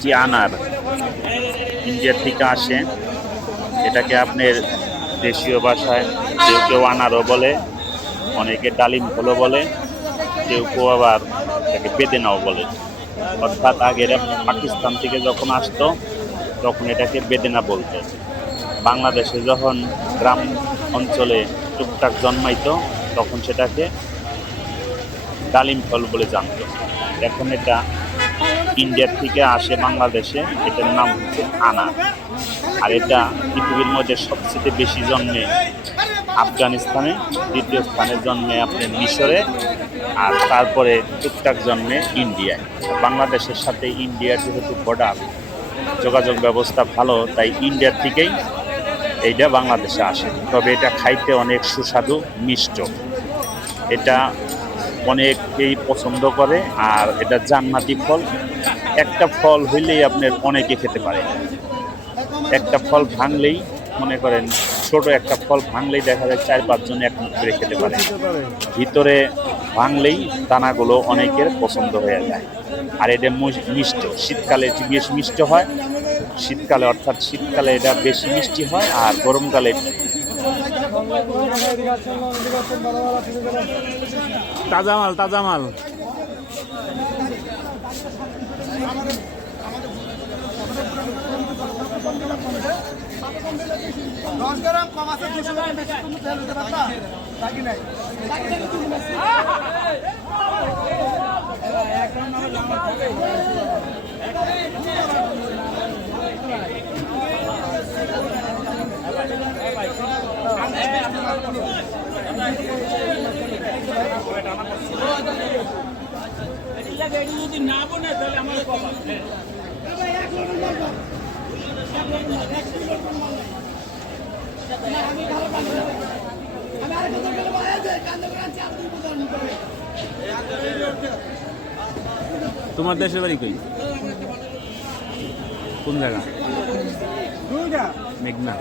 মিষ্টি আনার ইন্ডিয়া থেকে আসে। এটাকে আপনার দেশীয় ভাষায় কেউ কেউ আনারও বলে, অনেকে ডালিম ফলও বলে, কেউ কেউ আবার এটাকে বেদেনাও বলে। অর্থাৎ আগে এরা পাকিস্তান থেকে যখন আসতো তখন এটাকে বেদেনা বলতো। বাংলাদেশে যখন গ্রাম অঞ্চলে টুকটাক জন্মাইতো তখন সেটাকে ডালিম ফল বলে জানতো। এখন এটা ইন্ডিয়ার থেকে আসে বাংলাদেশে, এটার নাম হচ্ছে আনার। আর এটা পৃথিবীর মধ্যে সবচেয়ে বেশি জন্মে আফগানিস্তানে, দ্বিতীয় স্থানে জন্মে আপনার মিশরে, আর তারপরে টুকটাক জন্মে ইন্ডিয়ায়। বাংলাদেশের সাথে ইন্ডিয়ার যেহেতু বর্ডার, যোগাযোগ ব্যবস্থা ভালো, তাই ইন্ডিয়ার থেকেই এইটা বাংলাদেশে আসে। তবে এটা খাইতে অনেক সুস্বাদু, মিষ্ট। এটা অনেকেই পছন্দ করে, আর এটা জান্নাতি ফল। একটা ফল হইলেই আপনার অনেকে খেতে পারে। একটা ফল ভাঙলেই, মনে করেন ছোট একটা ফল ভাঙলেই দেখা যায় 4-5 জন এক মুঠ করে খেতে পারে। ভিতরে ভাঙলেই দানাগুলো অনেকের পছন্দ হয়ে যায়। আর এটা মিষ্ট, শীতকালে বেশ মিষ্ট হয়। শীতকালে অর্থাৎ শীতকালে এটা বেশি মিষ্টি হয়, আর গরমকালে তাজা মাল, তাজা মাল। যদি না বনে তাহলে আমাদের কপাল। তোমার দেশের বাড়ি কই? কোন জায়গা? মেঘনা।